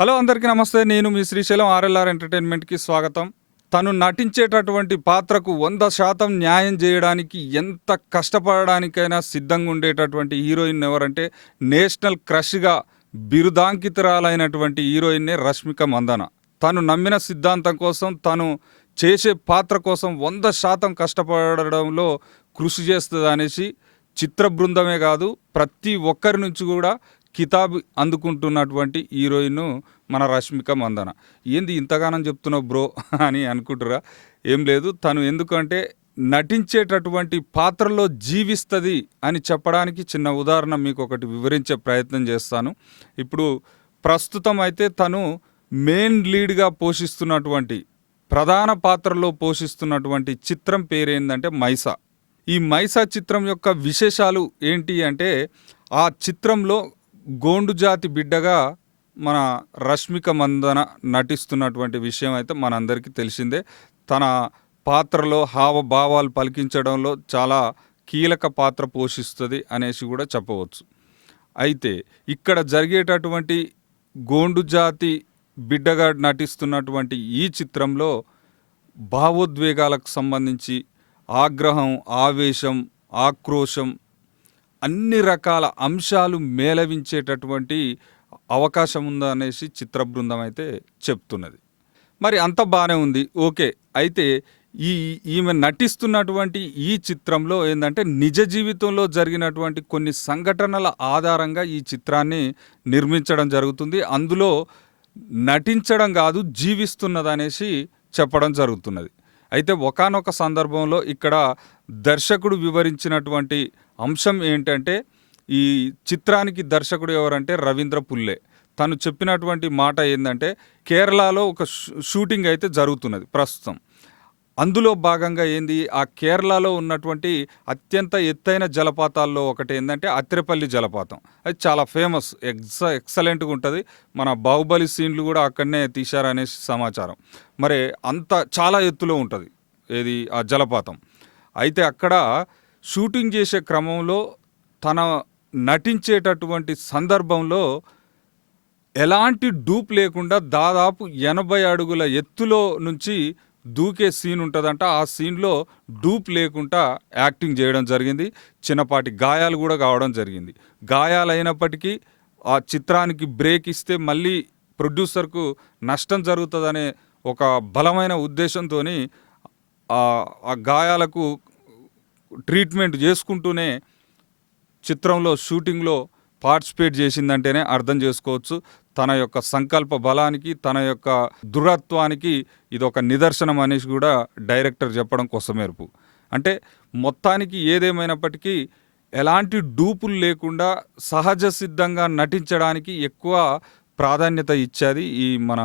Hello అందరికీ నమస్తే. నేను మీ శ్రీశైలం ఆర్ఎల్ఆర్ ఎంటర్టైన్మెంట్కి స్వాగతం. తను నటించేటటువంటి పాత్రకు 100% న్యాయం చేయడానికి ఎంత కష్టపడడానికైనా సిద్ధంగా ఉండేటటువంటి హీరోయిన్ ఎవరంటే నేషనల్ క్రష్గా బిరుదాంకితురాలైనటువంటి హీరోయిన్నే రష్మిక మందన. తను నమ్మిన సిద్ధాంతం కోసం, తను చేసే పాత్ర కోసం 100% కష్టపడడంలో కృషి చేస్తుంది అనేసి చిత్ర బృందమే కాదు ప్రతి ఒక్కరి నుంచి కూడా కితాబు అందుకుంటున్నటువంటి హీరోయిన్ మన రష్మిక మందన. ఏంది ఇంతగానం చెప్తున్నావు బ్రో అని అనుకుంటురా? ఏం లేదు, తను ఎందుకంటే నటించేటటువంటి పాత్రలో జీవిస్తుంది అని చెప్పడానికి చిన్న ఉదాహరణ మీకు ఒకటి వివరించే ప్రయత్నం చేస్తాను. ఇప్పుడు ప్రస్తుతం అయితే తను మెయిన్ లీడ్గా పోషిస్తున్నటువంటి ప్రధాన పాత్రలో పోషిస్తున్నటువంటి చిత్రం పేరేందంటే మైసా. ఈ మైసా చిత్రం యొక్క విశేషాలు ఏంటి అంటే, ఆ చిత్రంలో గోండు జాతి బిడ్డగా మన రష్మిక మందన నటిస్తున్నటువంటి విషయం అయితే మనందరికీ తెలిసిందే. తన పాత్రలో హావభావాలు పలికించడంలో చాలా కీలక పాత్ర పోషిస్తుంది అనేసి కూడా చెప్పవచ్చు. అయితే ఇక్కడ జరిగేటటువంటి గోండు జాతి బిడ్డగా నటిస్తున్నటువంటి ఈ చిత్రంలో భావోద్వేగాలకు సంబంధించి ఆగ్రహం, ఆవేశం, ఆక్రోశం అన్ని రకాల అంశాలు మేళవించేటటువంటి అవకాశం ఉందనేసి చిత్ర బృందం అయితే చెప్తున్నది. మరి అంత బాగానే ఉంది, ఓకే. అయితే ఈమె నటిస్తున్నటువంటి ఈ చిత్రంలో ఏంటంటే నిజ జీవితంలో జరిగినటువంటి కొన్ని సంఘటనల ఆధారంగా ఈ చిత్రాన్ని నిర్మించడం జరుగుతుంది. అందులో నటించడం కాదు, జీవిస్తున్నదనేసి చెప్పడం జరుగుతున్నది. అయితే ఒకానొక సందర్భంలో ఇక్కడ దర్శకుడు వివరించినటువంటి అంశం ఏంటంటే, ఈ చిత్రానికి దర్శకుడు ఎవరంటే రవీంద్ర పుల్లే. తను చెప్పినటువంటి మాట ఏంటంటే, కేరళలో ఒక షూటింగ్ అయితే జరుగుతున్నది ప్రస్తుతం. అందులో భాగంగా ఏంది, ఆ కేరళలో ఉన్నటువంటి అత్యంత ఎత్తైన జలపాతాల్లో ఒకటి ఏంటంటే అత్తిరపల్లి జలపాతం. అది చాలా ఫేమస్, ఎక్సలెంట్గా ఉంటుంది. మన బాహుబలి సీన్లు కూడా అక్కడనే తీశారనే సమాచారం. మరి అంత చాలా ఎత్తులో ఉంటుంది ఏది ఆ జలపాతం. అయితే అక్కడ షూటింగ్ చేసే క్రమంలో తన నటించేటటువంటి సందర్భంలో ఎలాంటి డూప్ లేకుండా దాదాపు 80 అడుగుల ఎత్తులో నుంచి దూకే సీన్ ఉంటుందంట. ఆ సీన్లో డూప్ లేకుండా యాక్టింగ్ చేయడం జరిగింది. చిన్నపాటి గాయాలు కూడా కావడం జరిగింది. గాయాలైనప్పటికీ ఆ చిత్రానికి బ్రేక్ ఇస్తే మళ్ళీ ప్రొడ్యూసర్కు నష్టం జరుగుతుందనే ఒక బలమైన ఉద్దేశంతో ఆ గాయాలకు ట్రీట్మెంట్ చేసుకుంటూనే చిత్రంలో షూటింగ్లో పార్టిసిపేట్ చేసిందంటేనే అర్థం చేసుకోవచ్చు. తన యొక్క సంకల్ప బలానికి, తన యొక్క దృఢత్వానికి ఇదొక నిదర్శనం అనేసి కూడా డైరెక్టర్ చెప్పడం కోసమేర్పు. అంటే మొత్తానికి ఏదేమైనప్పటికీ ఎలాంటి డూపులు లేకుండా సహజ సిద్ధంగా నటించడానికి ఎక్కువ ప్రాధాన్యత ఇచ్చేది ఈ మన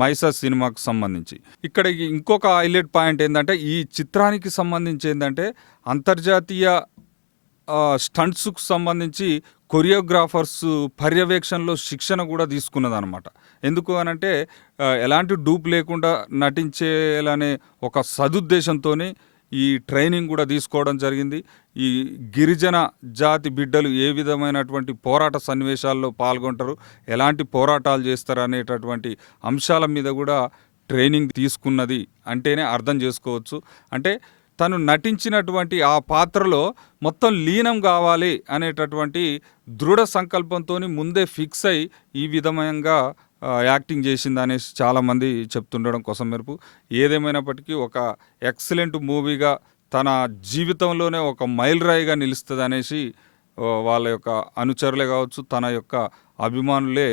మైసా సినిమాకు సంబంధించి. ఇక్కడ ఇంకొక హైలైట్ పాయింట్ ఏంటంటే, ఈ చిత్రానికి సంబంధించి ఏంటంటే అంతర్జాతీయ స్టంట్స్కు సంబంధించి కొరియోగ్రాఫర్స్ పర్యవేక్షణలో శిక్షణ కూడా తీసుకున్నదనమాట. ఎందుకు అనంటే ఎలాంటి డూప్ లేకుండా నటించేయాలనే ఒక సదుద్దేశంతో ఈ ట్రైనింగ్ కూడా తీసుకోవడం జరిగింది. ఈ గిరిజన జాతి బిడ్డలు ఏ విధమైనటువంటి పోరాట సన్నివేశాల్లో పాల్గొంటారు, ఎలాంటి పోరాటాలు చేస్తారు అనేటటువంటి అంశాల మీద కూడా ట్రైనింగ్ తీసుకున్నది అంటేనే అర్థం చేసుకోవచ్చు. అంటే తను నటించినటువంటి ఆ పాత్రలో మొత్తం లీనం కావాలి అనేటటువంటి దృఢ సంకల్పంతో ముందే ఫిక్స్ అయి ఈ విధంగా యాక్టింగ్ చేసింది అనేసి చాలామంది చెప్తుండడం కోసం మెరుపు. ఏదేమైనప్పటికీ ఒక ఎక్సలెంట్ మూవీగా తన జీవితంలోనే ఒక మైలురాయిగా నిలుస్తుంది అనేసి వాళ్ళ యొక్క అనుచరులే కావచ్చు, తన యొక్క అభిమానులే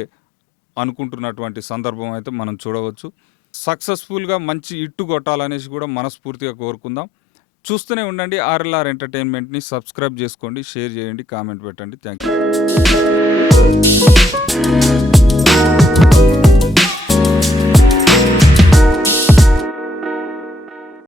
అనుకుంటున్నటువంటి సందర్భం అయితే మనం చూడవచ్చు. సక్సెస్ఫుల్గా మంచి ఇట్టు కొట్టాలనేసి కూడా మనస్ఫూర్తిగా కోరుకుందాం. చూస్తూనే ఉండండి ఆర్ఎల్ఆర్ ఎంటర్టైన్మెంట్ని. సబ్స్క్రైబ్ చేసుకోండి, షేర్ చేయండి, కామెంట్ పెట్టండి. Thank you.